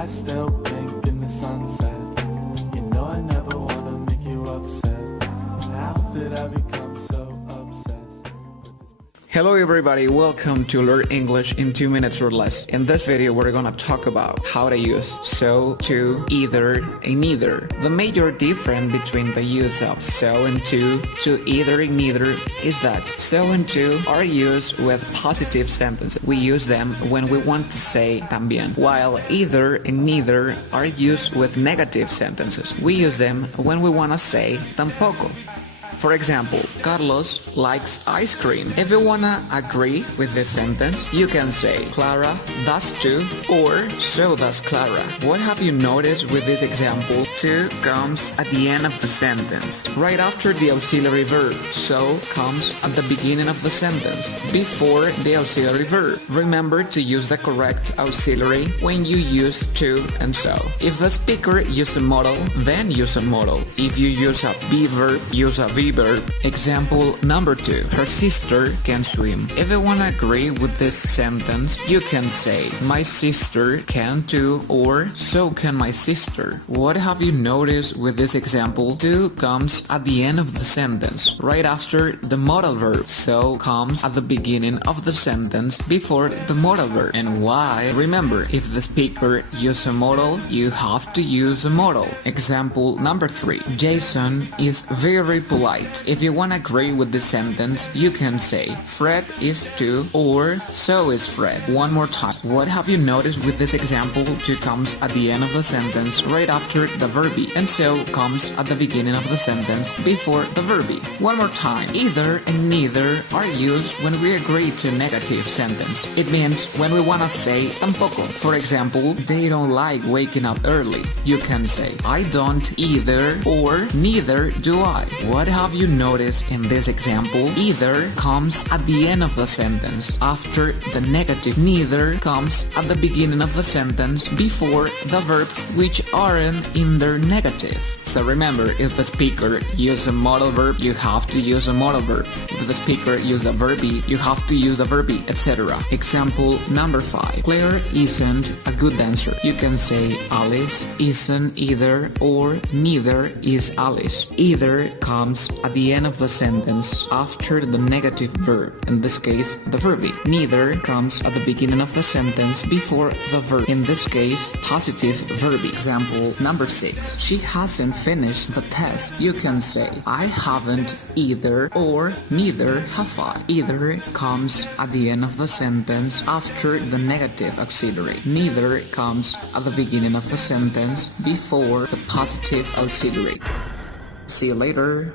I still blink in the sunset. You know I never wanna make you upset. How did I become so obsessed? Hello everybody, welcome to Learn English in 2 minutes or less. In this video we're gonna talk about how to use so, to, either, and neither. The major difference between the use of so and to either and neither is that so and to are used with positive sentences. We use them when we want to say también, while either and neither are used with negative sentences. We use them when we wanna say tampoco. For example, Carlos likes ice cream. If you wanna agree with this sentence, you can say Clara does too, or so does Clara. What have you noticed with this example? To comes at the end of the sentence, right after the auxiliary verb. So comes at the beginning of the sentence, before the auxiliary verb. Remember to use the correct auxiliary when you use to and so. If the speaker uses a modal, then use a modal. If you use a be verb, use a be verb. Example number 2. Her sister can swim. If you want to agree with this sentence, you can say my sister can too, or so can my sister. What have you noticed with this example? To comes at the end of the sentence, right after the modal verb. So comes at the beginning of the sentence, before the modal verb. And why? Remember, if the speaker uses a modal, you have to use a modal. Example number 3. Jason is very polite. If you want to agree with this sentence, you can say Fred is too, or so is Fred. One more time. What have you noticed with this example? To comes at the end of the sentence, right after the verb be, and so comes at the beginning of the sentence, before the verb be. One more time. Either and neither are used when we agree to a negative sentence. It means when we want to say tampoco. For example, they don't like waking up early. You can say I don't either, or neither do I. What have you noticed in this example? Either comes at the end of the sentence, after the negative. Neither comes at the beginning of the sentence, before the verbs which aren't in their negative. So remember, if the speaker uses a modal verb, you have to use a modal verb. If the speaker uses a verb be, you have to use a verb be, etc. Example number 5. Claire isn't a good dancer. You can say Alice isn't either, or neither is Alice. Either comes at the end of the sentence, after the negative verb, in this case the verb be. Neither comes at the beginning of the sentence, before the verb, in this case positive verb be. Example number 6. She hasn't finished the test. You can say I haven't either, or neither have I. Either comes at the end of the sentence, after the negative auxiliary. Neither comes at the beginning of the sentence, before the positive auxiliary. See you later.